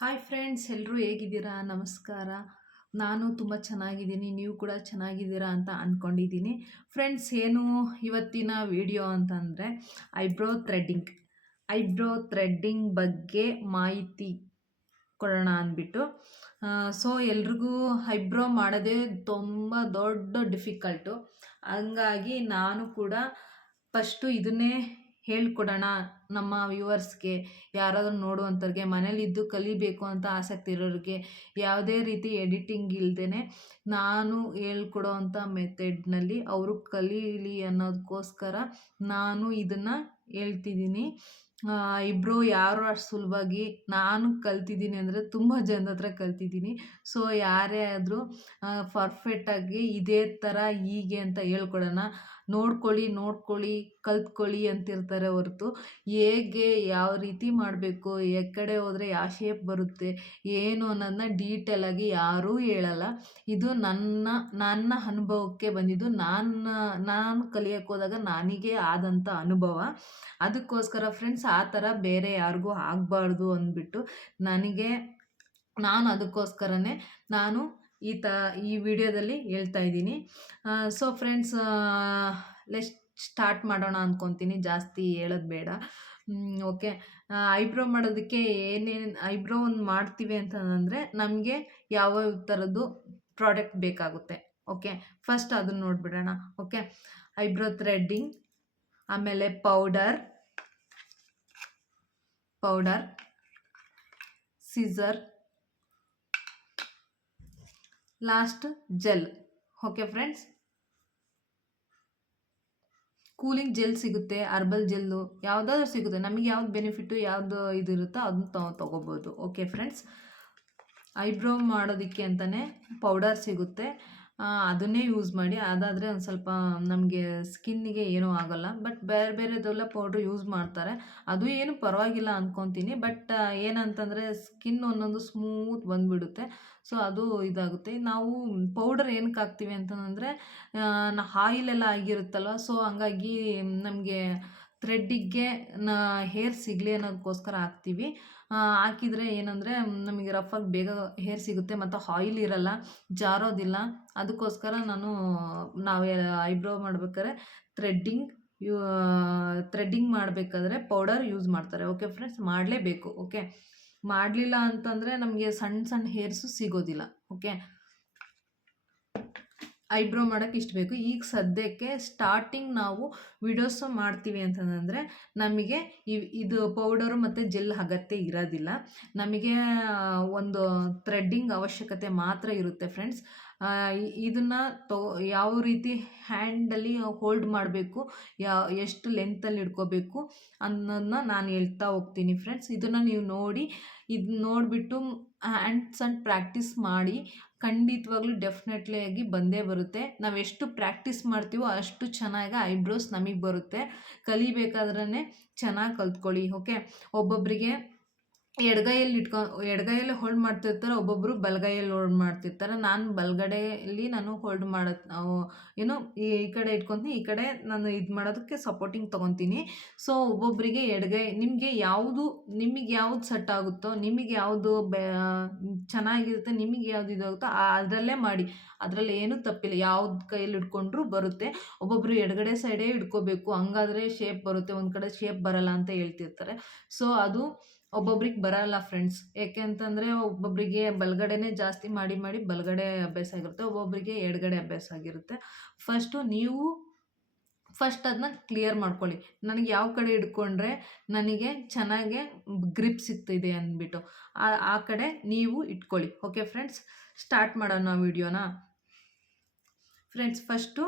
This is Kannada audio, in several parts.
ಹಾಯ್ ಫ್ರೆಂಡ್ಸ್, ಎಲ್ಲರೂ ಹೇಗಿದ್ದೀರಾ? ನಮಸ್ಕಾರ. ನಾನು ತುಂಬ ಚೆನ್ನಾಗಿದ್ದೀನಿ. ನೀವು ಕೂಡ ಚೆನ್ನಾಗಿದ್ದೀರಾ ಅಂತ ಅಂದ್ಕೊಂಡಿದ್ದೀನಿ. ಫ್ರೆಂಡ್ಸ್, ಏನು ಇವತ್ತಿನ ವಿಡಿಯೋ ಅಂತಂದರೆ ಐಬ್ರೋ ಥ್ರೆಡ್ಡಿಂಗ್ ಬಗ್ಗೆ ಮಾಹಿತಿ ಕೊಡೋಣ ಅಂದ್ಬಿಟ್ಟು. ಸೊ ಎಲ್ರಿಗೂ ಐಬ್ರೋ ಮಾಡೋದೇ ತುಂಬ ದೊಡ್ಡ ಡಿಫಿಕಲ್ಟು. ಹಂಗಾಗಿ ನಾನು ಕೂಡ ಫಸ್ಟು ಇದನ್ನೇ ಹೇಳ್ಕೊಡೋಣ ನಮ್ಮ ವ್ಯೂವರ್ಸ್ಗೆ, ಯಾರಾದರೂ ನೋಡುವಂಥವ್ರಿಗೆ, ಮನೇಲಿದ್ದು ಕಲಿಬೇಕು ಅಂತ ಆಸಕ್ತಿ ಇರೋರಿಗೆ, ಯಾವುದೇ ರೀತಿ ಎಡಿಟಿಂಗ್ ಇಲ್ಲದೇ ನಾನು ಹೇಳ್ಕೊಡೋ ಅಂಥ ಮೆಥಡ್ನಲ್ಲಿ ಅವರು ಕಲೀಲಿ ಅನ್ನೋದಕ್ಕೋಸ್ಕರ ನಾನು ಇದನ್ನು ಹೇಳ್ತಿದ್ದೀನಿ. ಇಬ್ಬರು ಯಾರು ಅಷ್ಟು ಸುಲಭವಾಗಿ ನಾನು ಕಲ್ತಿದ್ದೀನಿ ಅಂದರೆ ತುಂಬ ಜನದ ಹತ್ರ ಕಲ್ತಿದ್ದೀನಿ. ಸೊ ಯಾರೇ ಆದರೂ ಪರ್ಫೆಕ್ಟಾಗಿ ಇದೇ ಥರ ಹೀಗೆ ಅಂತ ಹೇಳ್ಕೊಡೋಣ, ನೋಡ್ಕೊಳ್ಳಿ ಕಲ್ತ್ಕೊಳ್ಳಿ ಅಂತಿರ್ತಾರೆ ಹೊರತು ಹೇಗೆ ಯಾವ ರೀತಿ ಮಾಡಬೇಕು, ಎಕ್ಕಡೆ ಹೋದರೆ ಯಾವ ಶೇಪ್ ಬರುತ್ತೆ ಏನು ಅನ್ನೋದನ್ನ ಡೀಟೇಲಾಗಿ ಯಾರೂ ಹೇಳಲ್ಲ. ಇದು ನನ್ನ ಅನುಭವಕ್ಕೆ ಬಂದಿದ್ದು, ನಾನು ಕಲಿಯೋಕ್ಕೆ ಹೋದಾಗ ನನಗೆ ಆದಂಥ ಅನುಭವ. ಅದಕ್ಕೋಸ್ಕರ ಫ್ರೆಂಡ್ಸ್, ಆ ಥರ ಬೇರೆ ಯಾರಿಗೂ ಆಗಬಾರ್ದು ಅಂದ್ಬಿಟ್ಟು ನಾನು ಅದಕ್ಕೋಸ್ಕರನೇ ನಾನು ಈ ವಿಡಿಯೋದಲ್ಲಿ ಹೇಳ್ತಾ ಇದ್ದೀನಿ. ಸೊ ಫ್ರೆಂಡ್ಸ್, ಸ್ಟಾರ್ಟ್ ಮಾಡೋಣ ಅಂದ್ಕೊತೀನಿ, ಜಾಸ್ತಿ ಹೇಳೋದು ಬೇಡ. ಓಕೆ. ಐಬ್ರೋ ಮಾಡೋದಕ್ಕೆ ಐಬ್ರೋ ಒಂದು ಮಾಡ್ತೀವಿ ಅಂತಂದರೆ ನಮಗೆ ಯಾವ ಥರದ್ದು ಪ್ರಾಡಕ್ಟ್ ಬೇಕಾಗುತ್ತೆ. ಓಕೆ, ಫಸ್ಟ್ ಅದನ್ನು ನೋಡಿಬಿಡೋಣ. ಓಕೆ, ಐಬ್ರೋ ಥ್ರೆಡ್ಡಿಂಗ್, ಆಮೇಲೆ powder, scissor, last gel. Okay friends, cooling gel ಸಿಗುತ್ತೆ, ಹರ್ಬಲ್ ಜೆಲ್ಲು ಯಾವುದಾದ್ರೂ ಸಿಗುತ್ತೆ. ನಮಗೆ ಯಾವ್ದು ಬೆನಿಫಿಟ್ಟು, ಯಾವುದು ಇದು ಇರುತ್ತೋ ಅದನ್ನ ತೊಗೋಬೋದು. ಓಕೆ ಫ್ರೆಂಡ್ಸ್, ಐಬ್ರೋ ಮಾಡೋದಕ್ಕೆ ಅಂತಲೇ ಪೌಡರ್ ಸಿಗುತ್ತೆ, ಅದನ್ನೇ ಯೂಸ್ ಮಾಡಿ. ಅದಾದರೆ ಒಂದು ಸ್ವಲ್ಪ ನಮಗೆ ಸ್ಕಿನ್ನಿಗೆ ಏನೂ ಆಗೋಲ್ಲ. ಬಟ್ ಬೇರೆದೆಲ್ಲ ಪೌಡ್ರ್ ಯೂಸ್ ಮಾಡ್ತಾರೆ, ಅದು ಏನು ಪರವಾಗಿಲ್ಲ ಅಂದ್ಕೊತೀನಿ. ಬಟ್ ಏನಂತಂದರೆ ಸ್ಕಿನ್ ಒಂದೊಂದು ಸ್ಮೂತ್ ಬಂದುಬಿಡುತ್ತೆ. ಸೊ ಅದು ಇದಾಗುತ್ತೆ. ನಾವು ಪೌಡರ್ ಏನಕ್ಕೆ ಹಾಕ್ತೀವಿ ಅಂತಂದರೆ ಆಯಿಲೆಲ್ಲ ಆಗಿರುತ್ತಲ್ವ. ಸೊ ಹಂಗಾಗಿ ನಮಗೆ ಥ್ರೆಡ್ಡಿಗೆ ಹೇರ್ ಸಿಗಲಿ ಅನ್ನೋದಕ್ಕೋಸ್ಕರ ಹಾಕ್ತೀವಿ. ಹಾಕಿದರೆ ಏನಂದರೆ ನಮಗೆ ರಫಾಗಿ ಬೇಗ ಹೇರ್ ಸಿಗುತ್ತೆ ಮತ್ತು ಆಯಿಲ್ ಇರಲ್ಲ, ಜಾರೋದಿಲ್ಲ. ಅದಕ್ಕೋಸ್ಕರ ನಾವು ಐಬ್ರೋ ಮಾಡ್ಬೇಕಾದ್ರೆ ಥ್ರೆಡ್ಡಿಂಗ್ ಮಾಡಬೇಕಾದ್ರೆ ಪೌಡರ್ ಯೂಸ್ ಮಾಡ್ತಾರೆ. ಓಕೆ ಫ್ರೆಂಡ್ಸ್, ಮಾಡಲೇಬೇಕು. ಓಕೆ, ಮಾಡಲಿಲ್ಲ ಅಂತಂದರೆ ನಮಗೆ ಸಣ್ಣ ಹೇರ್ಸು ಸಿಗೋದಿಲ್ಲ. ಓಕೆ, ಐಬ್ರೋ ಮಾಡೋಕ್ಕೆ ಇಷ್ಟು ಬೇಕು. ಈಗ ಸದ್ಯಕ್ಕೆ ಸ್ಟಾರ್ಟಿಂಗ್ ನಾವು ವಿಡಿಯೋಸು ಮಾಡ್ತೀವಿ ಅಂತಂದರೆ ನಮಗೆ ಇದು ಪೌಡರು ಮತ್ತು ಜೆಲ್ ಅಗತ್ಯ ಇರೋದಿಲ್ಲ. ನಮಗೆ ಒಂದು ಥ್ರೆಡ್ಡಿಂಗ್ ಅವಶ್ಯಕತೆ ಮಾತ್ರ ಇರುತ್ತೆ ಫ್ರೆಂಡ್ಸ್. ಇದನ್ನು ಯಾವ ರೀತಿ ಹ್ಯಾಂಡಲ್ಲಿ ಹೋಲ್ಡ್ ಮಾಡಬೇಕು, ಎಷ್ಟು ಲೆಂತಲ್ಲಿ ಇಟ್ಕೋಬೇಕು ಅನ್ನೋದನ್ನ ನಾನು ಹೇಳ್ತಾ ಹೋಗ್ತೀನಿ ಫ್ರೆಂಡ್ಸ್. ಇದನ್ನು ನೀವು ನೋಡಿಬಿಟ್ಟು ಹ್ಯಾಂಡ್ಸ್ ಆ್ಯಂಡ್ ಪ್ರಾಕ್ಟೀಸ್ ಮಾಡಿ. ಖಂಡಿತವಾಗ್ಲೂ ಡೆಫಿನೆಟ್ಲಿ ಆಗಿ ಬಂದೇ ಬರುತ್ತೆ. ನಾವು ಎಷ್ಟು ಪ್ರಾಕ್ಟೀಸ್ ಮಾಡ್ತೀವೋ ಅಷ್ಟು ಚೆನ್ನಾಗಿ ಐಬ್ರೋಸ್ ನಮಗೆ ಬರುತ್ತೆ. ಕಲಿಬೇಕಾದ್ರೇ ಚೆನ್ನಾಗಿ ಕಲ್ತ್ಕೊಳ್ಳಿ. ಓಕೆ, ಒಬ್ಬೊಬ್ಬರಿಗೆ ಎಡಗೈಯಲ್ಲಿ ಹೋಲ್ಡ್ ಮಾಡ್ತಿರ್ತಾರೆ, ಒಬ್ಬೊಬ್ಬರು ಬಲಗೈಯಲ್ಲಿ ಹೋಲ್ಡ್ ಮಾಡ್ತಿರ್ತಾರೆ. ನಾನು ಬಲಗಡೆಯಲ್ಲಿ ಹೋಲ್ಡ್ ಈ ಕಡೆ ಇಟ್ಕೊತೀನಿ, ಈ ಕಡೆ ನಾನು ಇದು ಮಾಡೋದಕ್ಕೆ ಸಪೋರ್ಟಿಂಗ್ ತೊಗೊತೀನಿ. ಸೊ ಒಬ್ಬೊಬ್ಬರಿಗೆ ನಿಮಗೆ ಯಾವುದು ಸೆಟ್ ಆಗುತ್ತೋ, ನಿಮಗೆ ಯಾವುದು ಚೆನ್ನಾಗಿರುತ್ತೆ, ನಿಮಗೆ ಯಾವುದು ಇದಾಗುತ್ತೋ ಅದರಲ್ಲೇ ಮಾಡಿ. ಅದರಲ್ಲಿ ಏನೂ ತಪ್ಪಿಲ್ಲ, ಯಾವ್ದು ಕೈಯಲ್ಲಿ ಹಿಡ್ಕೊಂಡ್ರೂ ಬರುತ್ತೆ. ಒಬ್ಬೊಬ್ಬರು ಎಡಗಡೆ ಸೈಡೇ ಹಿಡ್ಕೋಬೇಕು, ಹಂಗಾದರೆ ಶೇಪ್ ಬರುತ್ತೆ, ಒಂದು ಕಡೆ ಶೇಪ್ ಬರಲ್ಲ ಅಂತ ಹೇಳ್ತಿರ್ತಾರೆ. ಸೊ ಅದು ಒಬ್ಬೊಬ್ರಿಗೆ ಬರಲ್ಲ ಫ್ರೆಂಡ್ಸ್. ಯಾಕೆ ಅಂತಂದರೆ ಒಬ್ಬೊಬ್ಬರಿಗೆ ಬಲಗಡೆನೇ ಜಾಸ್ತಿ ಮಾಡಿ ಬಲಗಡೆ ಅಭ್ಯಾಸ ಆಗಿರುತ್ತೆ, ಒಬ್ಬೊಬ್ಬರಿಗೆ ಎಡಗಡೆ ಅಭ್ಯಾಸ ಆಗಿರುತ್ತೆ. ಫಸ್ಟ್ ಅದನ್ನ ಕ್ಲಿಯರ್ ಮಾಡ್ಕೊಳ್ಳಿ, ನನಗೆ ಯಾವ ಕಡೆ ಹಿಡ್ಕೊಂಡ್ರೆ ನನಗೆ ಚೆನ್ನಾಗೆ ಗ್ರಿಪ್ ಸಿಗ್ತಿದೆ ಅಂದ್ಬಿಟ್ಟು ಆ ಕಡೆ ನೀವು ಇಟ್ಕೊಳ್ಳಿ. ಓಕೆ ಫ್ರೆಂಡ್ಸ್, ಸ್ಟಾರ್ಟ್ ಮಾಡೋಣ ವಿಡಿಯೋನ. ಫ್ರೆಂಡ್ಸ್, ಫಸ್ಟು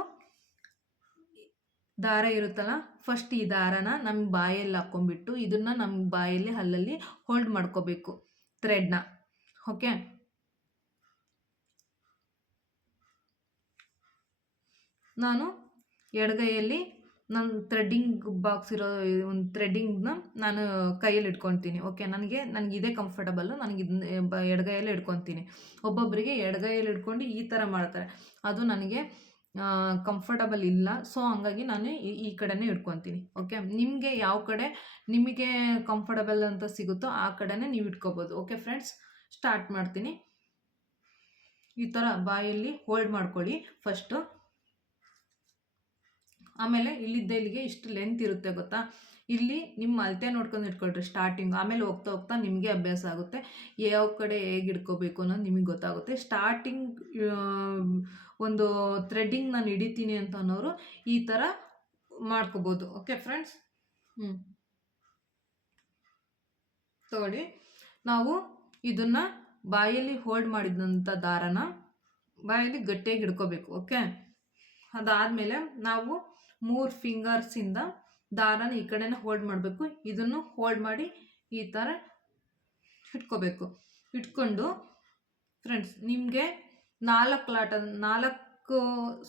ದಾರ ಇರುತ್ತಲ್ಲ, ಫಸ್ಟ್ ಈ ದಾರನ ನಮ್ಮ ಬಾಯಲ್ಲಿ ಹಾಕ್ಕೊಂಡ್ಬಿಟ್ಟು ಇದನ್ನು ನಮ್ಮ ಬಾಯಲ್ಲಿ ಹಲ್ಲಲ್ಲಿ ಹೋಲ್ಡ್ ಮಾಡ್ಕೋಬೇಕು ಥ್ರೆಡ್ನ. ಓಕೆ, ನಾನು ಎಡಗೈಯಲ್ಲಿ ನನ್ನ ಥ್ರೆಡ್ಡಿಂಗ್ ಬಾಕ್ಸ್ ಇರೋ ಒಂದು ಥ್ರೆಡ್ಡಿಂಗ್ನ ನಾನು ಕೈಯಲ್ಲಿ ಇಟ್ಕೊತೀನಿ. ಓಕೆ, ನನಗೆ ಇದೇ ಕಂಫರ್ಟಬಲ್ಲು, ನನಗೆ ಎಡಗೈಯಲ್ಲಿ ಇಟ್ಕೊತೀನಿ. ಒಬ್ಬೊಬ್ಬರಿಗೆ ಎಡಗೈಯಲ್ಲಿ ಇಟ್ಕೊಂಡು ಈ ಥರ ಮಾಡ್ತಾರೆ, ಅದು ನನಗೆ ಕಂಫರ್ಟಬಲ್ ಇಲ್ಲ. ಸೊ ಹಂಗಾಗಿ ನಾನು ಈ ಕಡೆನೇ ಇಟ್ಕೊತೀನಿ. ಓಕೆ, ನಿಮಗೆ ಯಾವ ಕಡೆ ನಿಮಗೆ ಕಂಫರ್ಟಬಲ್ ಅಂತ ಸಿಗುತ್ತೋ ಆ ಕಡೆನೇ ನೀವು ಇಟ್ಕೋಬೋದು. ಓಕೆ ಫ್ರೆಂಡ್ಸ್, ಸ್ಟಾರ್ಟ್ ಮಾಡ್ತೀನಿ. ಈ ಥರ ಬಾಯಲ್ಲಿ ಹೋಲ್ಡ್ ಮಾಡ್ಕೊಳ್ಳಿ ಫಸ್ಟು. ಆಮೇಲೆ ಇಲ್ಲಿದ್ದ ಇಲ್ಲಿಗೆ ಇಷ್ಟು ಲೆಂತ್ ಇರುತ್ತೆ ಗೊತ್ತಾ, ಇಲ್ಲಿ ನಿಮ್ಮ ಅಳತೆ ನೋಡ್ಕೊಂಡು ಇಟ್ಕೊಳ್ರಿ ಸ್ಟಾರ್ಟಿಂಗ್. ಆಮೇಲೆ ಹೋಗ್ತಾ ಹೋಗ್ತಾ ನಿಮಗೆ ಅಭ್ಯಾಸ ಆಗುತ್ತೆ, ಯಾವ ಕಡೆ ಹೇಗೆ ಇಟ್ಕೋಬೇಕು ಅನ್ನೋದು ನಿಮಗೆ ಗೊತ್ತಾಗುತ್ತೆ. ಸ್ಟಾರ್ಟಿಂಗ್ ಒಂದು ಥ್ರೆಡ್ಡಿಂಗ್ ನಾನು ಹಿಡಿತೀನಿ ಅಂತ ಅನ್ನೋರು ಈ ಥರ ಮಾಡ್ಕೋಬೋದು. ಓಕೆ ಫ್ರೆಂಡ್ಸ್, ತಗೊಳ್ಳಿ. ನಾವು ಇದನ್ನು ಬಾಯಲ್ಲಿ ಹೋಲ್ಡ್ ಮಾಡಿದಂಥ ದಾರನ ಬಾಯಲ್ಲಿ ಗಟ್ಟಿಯಾಗಿ ಹಿಡ್ಕೋಬೇಕು. ಓಕೆ, ಅದಾದಮೇಲೆ ನಾವು 3 ಫಿಂಗರ್ಸಿಂದ ದಾರನ ಈ ಕಡೆನ ಹೋಲ್ಡ್ ಮಾಡಬೇಕು. ಇದನ್ನು ಹೋಲ್ಡ್ ಮಾಡಿ ಈ ಥರ ಇಟ್ಕೋಬೇಕು. ಇಟ್ಕೊಂಡು ಫ್ರೆಂಡ್ಸ್, ನಿಮಗೆ 4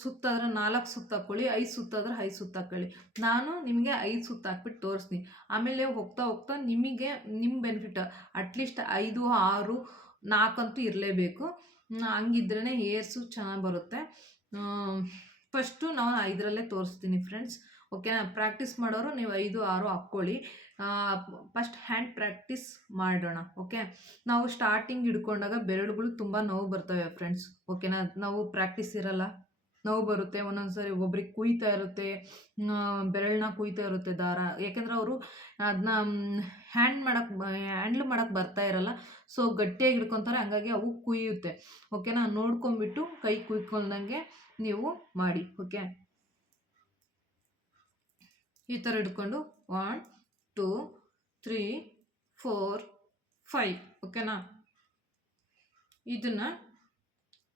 ಸುತ್ತಾದ್ರೆ 4 ಸುತ್ತ ಹಾಕ್ಕೊಳ್ಳಿ, 5 ಸುತ್ತಾದ್ರೆ 5 ಸುತ್ತ ಹಾಕ್ಕೊಳ್ಳಿ. ನಾನು ನಿಮಗೆ 5 ಸುತ್ತ ಹಾಕ್ಬಿಟ್ಟು ತೋರಿಸ್ತೀನಿ. ಆಮೇಲೆ ಹೋಗ್ತಾ ಹೋಗ್ತಾ ನಿಮಗೆ ನಿಮ್ಮ ಬೆನಿಫಿಟ್ ಅಟ್ಲೀಸ್ಟ್ 5, 6, 4 ಅಂತೂ ಇರಲೇಬೇಕು. ಹಂಗಿದ್ರೇ ಏರ್ಸು ಚೆನ್ನಾಗಿ ಬರುತ್ತೆ. ಫಸ್ಟು ನಾನು 5ರಲ್ಲೇ ತೋರಿಸ್ತೀನಿ ಫ್ರೆಂಡ್ಸ್. ಓಕೆನಾ? ಪ್ರಾಕ್ಟೀಸ್ ಮಾಡೋರು ನೀವು 5, 6 ಹಾಕ್ಕೊಳ್ಳಿ. ಫಸ್ಟ್ ಹ್ಯಾಂಡ್ ಪ್ರಾಕ್ಟೀಸ್ ಮಾಡೋಣ. ಓಕೆ, ನಾವು ಸ್ಟಾರ್ಟಿಂಗ್ ಹಿಡ್ಕೊಂಡಾಗ ಬೆರಳುಗಳು ತುಂಬ ನೋವು ಬರ್ತವೆ ಫ್ರೆಂಡ್ಸ್. ಓಕೆನಾ? ನಾವು ಪ್ರಾಕ್ಟೀಸ್ ಇರಲ್ಲ, ನೋವು ಬರುತ್ತೆ. ಒಂದೊಂದ್ಸರಿ ಒಬ್ರಿಗೆ ಕುಯ್ತಾ ಇರುತ್ತೆ, ಬೆರಳನ್ನ ಕುಯ್ತಾ ಇರುತ್ತೆ ದಾರ. ಯಾಕೆಂದರೆ ಅವರು ಅದನ್ನ ಹ್ಯಾಂಡ್ಲ್ ಮಾಡೋಕ್ಕೆ ಬರ್ತಾ ಇರಲ್ಲ. ಸೊ ಗಟ್ಟಿಯಾಗಿ ಹಿಡ್ಕೊತಾರೆ, ಹಂಗಾಗಿ ಅವು ಕುಯ್ಯುತ್ತೆ. ಓಕೆನಾ? ನೋಡ್ಕೊಂಬಿಟ್ಟು ಕೈ ಕುಯ್ಕೊಳ್ದಂಗೆ ನೀವು ಮಾಡಿ. ಓಕೆ, ಈ ಥರ ಹಿಡ್ಕೊಂಡು 1, 2, 3, 4, 5. ಓಕೆನಾ? ಇದನ್ನು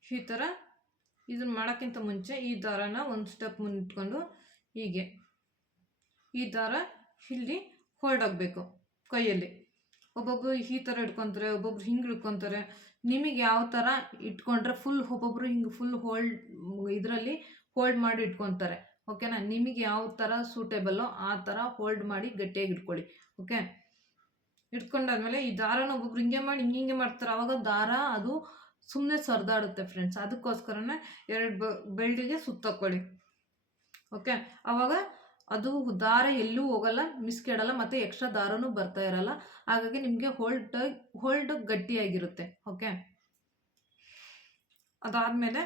ಈ ಥರ ಮಾಡೋಕ್ಕಿಂತ ಮುಂಚೆ ಈ ದಾರನ ಒಂದು ಸ್ಟೆಪ್ ಮುಂದೆ ಇಟ್ಕೊಂಡು ಹೀಗೆ ಈ ದಾರ ಇಲ್ಲಿ ಹೋಲ್ಡ್ ಆಗಬೇಕು ಕೈಯಲ್ಲಿ. ಒಬ್ಬೊಬ್ಬರು ಈ ಥರ ಇಟ್ಕೊತಾರೆ, ಒಬ್ಬೊಬ್ರು ಹಿಂಗೆ ಇಟ್ಕೊತಾರೆ. ನಿಮಗೆ ಯಾವ ಥರ ಇಟ್ಕೊಂಡ್ರೆ ಒಬ್ಬೊಬ್ಬರು ಹಿಂಗೆ ಫುಲ್ ಇದರಲ್ಲಿ ಹೋಲ್ಡ್ ಮಾಡಿ ಇಟ್ಕೊತಾರೆ. ಓಕೆನಾ? ನಿಮಗೆ ಯಾವ ಥರ ಸೂಟೇಬಲ್ಲೋ ಆ ಥರ ಹೋಲ್ಡ್ ಮಾಡಿ ಗಟ್ಟಿಯಾಗಿ ಇಟ್ಕೊಳ್ಳಿ. ಓಕೆ, ಇಟ್ಕೊಂಡಾದ್ಮೇಲೆ ಈ ದಾರನ ಒಬ್ಬೊಬ್ರು ಹಿಂಗೆ ಮಾಡಿ ಹಿಂಗೆ ಮಾಡ್ತಾರೆ. ಆವಾಗ ದಾರ ಅದು ಸುಮ್ಮನೆ ಸರ್ದಾಡುತ್ತೆ ಫ್ರೆಂಡ್ಸ್. ಅದಕ್ಕೋಸ್ಕರನೇ 2 ಬೆಲ್ಟಿಗೆ ಸುತ್ತಾಕೊಳ್ಳಿ. ಓಕೆ, ಆವಾಗ ಅದು ದಾರ ಎಲ್ಲೂ ಹೋಗಲ್ಲ, ಮಿಸ್ಕೆಡಲ್ಲ, ಮತ್ತು ಎಕ್ಸ್ಟ್ರಾ ದಾರನೂ ಬರ್ತಾ ಇರಲ್ಲ. ಹಾಗಾಗಿ ನಿಮಗೆ ಹೋಲ್ಡ್ ಗಟ್ಟಿಯಾಗಿರುತ್ತೆ. ಓಕೆ, ಅದಾದಮೇಲೆ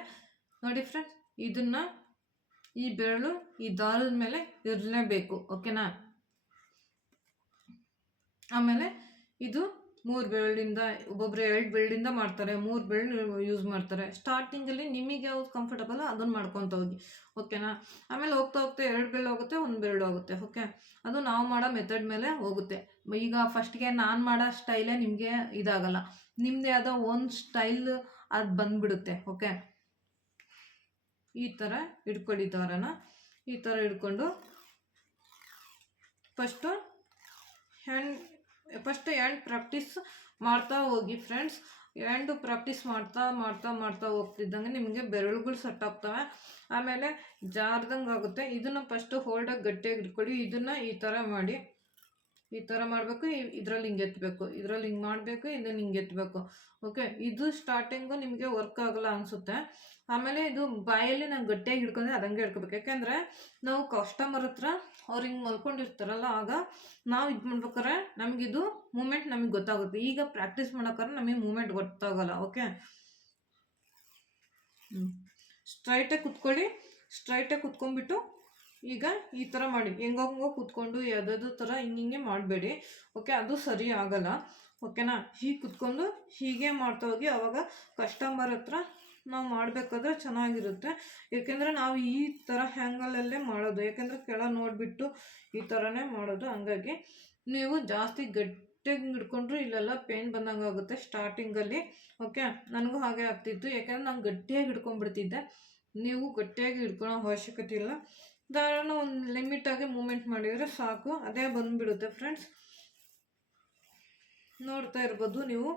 ನೋಡಿ ಫ್ರೆಂಡ್ಸ್, ಇದನ್ನು ಈ ಬೆರಳು ಈ ದಾರದ ಮೇಲೆ ಇರಲೇಬೇಕು. ಓಕೆನಾ? ಆಮೇಲೆ ಇದು 3 ಬೆರಳಿಂದ, ಒಬ್ಬೊಬ್ರು 2 ಬೆರಳಿಂದ ಮಾಡ್ತಾರೆ, 3 ಬೆರಳು ಯೂಸ್ ಮಾಡ್ತಾರೆ. ಸ್ಟಾರ್ಟಿಂಗಲ್ಲಿ ನಿಮಗೆ ಯಾವ್ದು ಕಂಫರ್ಟಬಲ್ ಅದನ್ನು ಮಾಡ್ಕೊತ ಹೋಗಿ. ಓಕೆನಾ? ಆಮೇಲೆ ಹೋಗ್ತಾ ಹೋಗ್ತಾ 2 ಬೆರಳು ಹೋಗುತ್ತೆ, 1 ಬೆರಳು ಹೋಗುತ್ತೆ. ಓಕೆ, ಅದು ನಾವು ಮಾಡೋ ಮೆಥಡ್ ಮೇಲೆ ಹೋಗುತ್ತೆ. ಈಗ ಫಸ್ಟ್ಗೆ ನಾನು ಮಾಡೋ ಸ್ಟೈಲೇ ನಿಮಗೆ ಇದಾಗಲ್ಲ, ನಿಮ್ಮದೇ ಆದ ಒಂದು ಸ್ಟೈಲ್ ಅದು ಬಂದುಬಿಡುತ್ತೆ. ಓಕೆ, ಈ ಥರ ಹಿಡ್ಕೊಳ್ಳಿ ದಾರನ. ಈ ಥರ ಹಿಡ್ಕೊಂಡು ಫಸ್ಟು ಹ್ಯಾಂಡ್ ಪ್ರಾಕ್ಟೀಸ್ ಮಾಡ್ತಾ ಹೋಗಿ ಫ್ರೆಂಡ್ಸ್. ಹ್ಯಾಂಡು ಪ್ರಾಕ್ಟೀಸ್ ಮಾಡ್ತಾ ಮಾಡ್ತಾ ಮಾಡ್ತಾ ಹೋಗ್ತಿದ್ದಂಗೆ ನಿಮಗೆ ಬೆರಳುಗಳು ಸೆಟ್ ಆಗ್ತವೆ, ಆಮೇಲೆ ಜಾರ್ದಂಗೆ ಆಗುತ್ತೆ. ಇದನ್ನು ಫಸ್ಟು ಹೋಲ್ಡಾಗಿ ಗಟ್ಟಿಯಾಗಿ ಇಟ್ಕೊಳ್ಳಿ. ಇದನ್ನು ಈ ಥರ ಮಾಡಿ, ಈ ಥರ ಮಾಡಬೇಕು, ಇದರಲ್ಲಿ ಹಿಂಗೆ ಎತ್ತಬೇಕು, ಇದರಲ್ಲಿ ಹಿಂಗೆ ಮಾಡಬೇಕು, ಇದನ್ನು ಹಿಂಗೆ ಎತ್ತಬೇಕು. ಓಕೆ, ಇದು ಸ್ಟಾರ್ಟಿಂಗು ನಿಮಗೆ ವರ್ಕ್ ಆಗಲ್ಲ ಅನಿಸುತ್ತೆ. ಆಮೇಲೆ ಇದು ಬಾಯಲ್ಲಿ ನಾವು ಗಟ್ಟಿಯಾಗಿ ಹಿಡ್ಕೊಂಡ್ರೆ ಅದಂಗೆ ಹಿಡ್ಕೋಬೇಕು. ಯಾಕೆಂದರೆ ನಾವು ಕಸ್ಟಮರ್ ಹತ್ರ ಅವ್ರು ಹಿಂಗೆ ಮಲ್ಕೊಂಡಿರ್ತಾರಲ್ಲ, ಆಗ ನಾವು ಇದು ಮಾಡ್ಬೇಕಾರೆ ನಮಗಿದು ಮೂಮೆಂಟ್ ನಮಗೆ ಗೊತ್ತಾಗುತ್ತೆ. ಈಗ ಪ್ರಾಕ್ಟೀಸ್ ಮಾಡೋಕ್ಕಾದ್ರೆ ನಮಗೆ ಮೂಮೆಂಟ್ ಗೊತ್ತಾಗಲ್ಲ. ಓಕೆ, ಸ್ಟ್ರೈಟಾಗಿ ಕುತ್ಕೊಳ್ಳಿ. ಸ್ಟ್ರೈಟಾಗಿ ಕುತ್ಕೊಂಡ್ಬಿಟ್ಟು ಈಗ ಈ ಥರ ಮಾಡಿ, ಹೆಂಗೋ ಕೂತ್ಕೊಂಡು ಯಾವುದಾದ್ರು ಥರ ಹಿಂಗೆ ಮಾಡಬೇಡಿ. ಓಕೆ, ಅದು ಸರಿ ಆಗಲ್ಲ. ಓಕೆನಾ? ಹೀಗೆ ಕುತ್ಕೊಂಡು ಹೀಗೆ ಮಾಡ್ತಾ ಹೋಗಿ, ಆವಾಗ ಕಸ್ಟಮರ್ ಹತ್ರ ನಾವು ಮಾಡಬೇಕಾದ್ರೆ ಚೆನ್ನಾಗಿರುತ್ತೆ. ಏಕೆಂದರೆ ನಾವು ಈ ಥರ ಹ್ಯಾಂಗಲಲ್ಲೇ ಮಾಡೋದು, ಯಾಕೆಂದರೆ ಕೆಳಗೆ ನೋಡಿಬಿಟ್ಟು ಈ ಥರನೇ ಮಾಡೋದು. ಹಂಗಾಗಿ ನೀವು ಜಾಸ್ತಿ ಗಟ್ಟಿಯಾಗಿ ಹಿಡ್ಕೊಂಡ್ರು ಇಲ್ಲೆಲ್ಲ ಪೇನ್ ಬಂದಂಗೆ ಆಗುತ್ತೆ ಸ್ಟಾರ್ಟಿಂಗಲ್ಲಿ. ಓಕೆ, ನನಗೂ ಹಾಗೆ ಆಗ್ತಿತ್ತು, ಯಾಕೆಂದರೆ ನಾನು ಗಟ್ಟಿಯಾಗಿ ಹಿಡ್ಕೊಂಡ್ಬಿಡ್ತಿದ್ದೆ. ನೀವು ಗಟ್ಟಿಯಾಗಿ ಹಿಡ್ಕೊಳ್ಳೋ ಅವಶ್ಯಕತೆ ಇಲ್ಲ. ದಾರನ ಒಂದು ಲಿಮಿಟಾಗಿ ಮೂಮೆಂಟ್ ಮಾಡಿದರೆ ಸಾಕು, ಅದೇ ಬಂದುಬಿಡುತ್ತೆ ಫ್ರೆಂಡ್ಸ್. ನೋಡ್ತಾ ಇರ್ಬೋದು ನೀವು.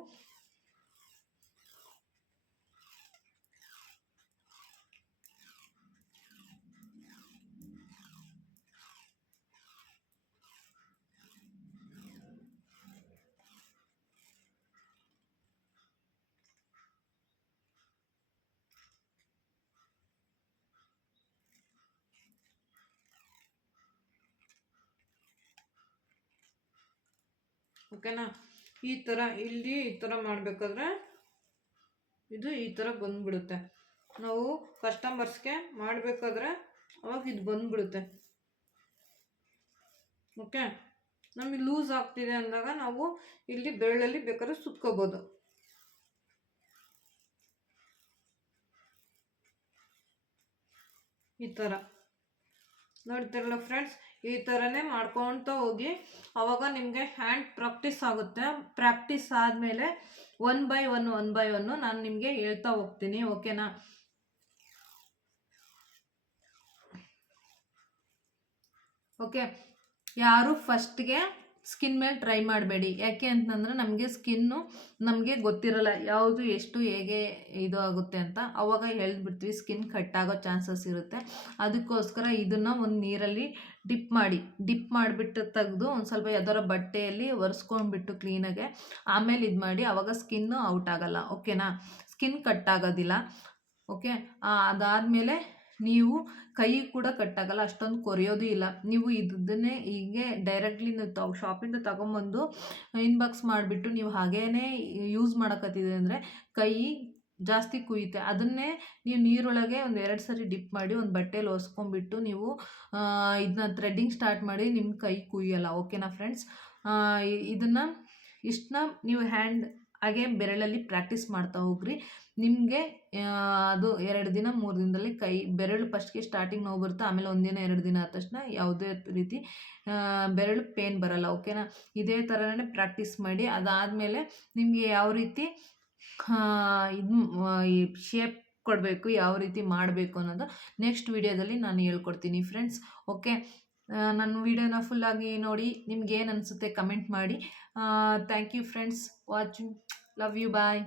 ಓಕೆನಾ. ಈ ಥರ ಇಲ್ಲಿ ಈ ಥರ ಮಾಡಬೇಕಾದ್ರೆ ಇದು ಈ ಥರ ಬಂದ್ಬಿಡುತ್ತೆ. ನಾವು ಕಸ್ಟಮರ್ಸ್ಗೆ ಮಾಡಬೇಕಾದ್ರೆ ಅವಾಗ ಇದು ಬಂದ್ಬಿಡುತ್ತೆ. ಓಕೆ, ನಮಗೆ ಲೂಸ್ ಆಗ್ತಿದೆ ಅಂದಾಗ ನಾವು ಇಲ್ಲಿ ಬೆರಳಲ್ಲಿ ಬೇಕಾದ್ರೆ ಸುತ್ಕೋಬೋದು. ಈ ಥರ ನೋಡ್ತಿರಲ್ಲ ಫ್ರೆಂಡ್ಸ್, ಈ ಥರನೇ ಮಾಡ್ಕೊತ ಹೋಗಿ. ಆವಾಗ ನಿಮಗೆ ಹ್ಯಾಂಡ್ ಪ್ರಾಕ್ಟೀಸ್ ಆಗುತ್ತೆ. ಪ್ರಾಕ್ಟೀಸ್ ಆದಮೇಲೆ 1 by 1 ನಾನು ನಿಮಗೆ ಹೇಳ್ತಾ ಹೋಗ್ತೀನಿ. ಓಕೆನಾ. ಓಕೆ, ಯಾರು ಫಸ್ಟ್ಗೆ ಸ್ಕಿನ್ ಮೇಲೆ ಟ್ರೈ ಮಾಡಬೇಡಿ. ಯಾಕೆ ಅಂತಂದರೆ ನಮಗೆ ಗೊತ್ತಿರಲ್ಲ ಯಾವುದು ಎಷ್ಟು ಹೇಗೆ ಇದು ಆಗುತ್ತೆ ಅಂತ. ಅವಾಗ ಹೇಳ್ಬಿಡ್ತೀವಿ ಸ್ಕಿನ್ ಕಟ್ ಆಗೋ ಚಾನ್ಸಸ್ ಇರುತ್ತೆ. ಅದಕ್ಕೋಸ್ಕರ ಇದನ್ನು ಒಂದು ನೀರಲ್ಲಿ ಡಿಪ್ ಮಾಡಿಬಿಟ್ಟು ತೆಗೆದು ಒಂದು ಸ್ವಲ್ಪ ಯಾವ್ದಾರ ಬಟ್ಟೆಯಲ್ಲಿ ಒರೆಸ್ಕೊಂಡ್ಬಿಟ್ಟು ಕ್ಲೀನಾಗೆ ಆಮೇಲೆ ಇದು ಮಾಡಿ, ಆವಾಗ ಸ್ಕಿನ್ನು ಔಟ್ ಆಗಲ್ಲ. ಓಕೆನಾ, ಸ್ಕಿನ್ ಕಟ್ ಆಗೋದಿಲ್ಲ. ಓಕೆ, ಅದಾದಮೇಲೆ ನೀವು ಕೈ ಕೂಡ ಕಟ್ಟಾಗಲ್ಲ, ಅಷ್ಟೊಂದು ಕೊರೆಯೋದು ಇಲ್ಲ. ನೀವು ಇದನ್ನೇ ಹೀಗೆ ಡೈರೆಕ್ಟ್ಲಿ ನೀವು ಶಾಪಿಂದ ತಗೊಂಬಂದು ಇನ್ಬಾಕ್ಸ್ ಮಾಡಿಬಿಟ್ಟು ನೀವು ಹಾಗೇ ಯೂಸ್ ಮಾಡೋಕತ್ತಿದೆ ಅಂದರೆ ಕೈ ಜಾಸ್ತಿ ಕುಯ್ಯುತ್ತೆ. ಅದನ್ನೇ ನೀವು ನೀರೊಳಗೆ ಒಂದು 2 ಸರಿ ಡಿಪ್ ಮಾಡಿ ಒಂದು ಬಟ್ಟೆಯಲ್ಲಿ ಒರೆಸ್ಕೊಂಡ್ಬಿಟ್ಟು ನೀವು ಇದನ್ನ ಥ್ರೆಡ್ಡಿಂಗ್ ಸ್ಟಾರ್ಟ್ ಮಾಡಿ, ನಿಮ್ಮ ಕೈ ಕುಯ್ಯಲ್ಲ. ಓಕೆನಾ ಫ್ರೆಂಡ್ಸ್, ಇಷ್ಟನ್ನ ನೀವು ಹಾಗೆ ಬೆರಳಲ್ಲಿ ಪ್ರಾಕ್ಟೀಸ್ ಮಾಡ್ತಾ ಹೋಗ್ರಿ. ನಿಮಗೆ ಅದು 2 ದಿನ 3 ದಿನದಲ್ಲಿ ಬೆರಳು ಫಸ್ಟ್ಗೆ ಸ್ಟಾರ್ಟಿಂಗ್ ನೋವು ಬರುತ್ತೆ. ಆಮೇಲೆ 1 ದಿನ 2 ದಿನ ಆದ ತಕ್ಷಣ ಯಾವುದೇ ರೀತಿ ಬೆರಳು ಪೇನ್ ಬರಲ್ಲ. ಓಕೆನಾ. ಇದೇ ಥರನೇ ಪ್ರಾಕ್ಟೀಸ್ ಮಾಡಿ. ಅದಾದಮೇಲೆ ನಿಮಗೆ ಯಾವ ರೀತಿ ಈ ಶೇಪ್ ಕೊಡಬೇಕು, ಯಾವ ರೀತಿ ಮಾಡಬೇಕು ಅನ್ನೋದು ನೆಕ್ಸ್ಟ್ ವಿಡಿಯೋದಲ್ಲಿ ನಾನು ಹೇಳ್ಕೊಡ್ತೀನಿ ಫ್ರೆಂಡ್ಸ್. ಓಕೆ, ನನ್ನ ವಿಡಿಯೋನ ಫುಲ್ಲಾಗಿ ನೋಡಿ. ನಿಮ್ಗೆ ಏನು ಅನಿಸುತ್ತೆ ಕಮೆಂಟ್ ಮಾಡಿ. Thank you friends watching. Love you. Bye.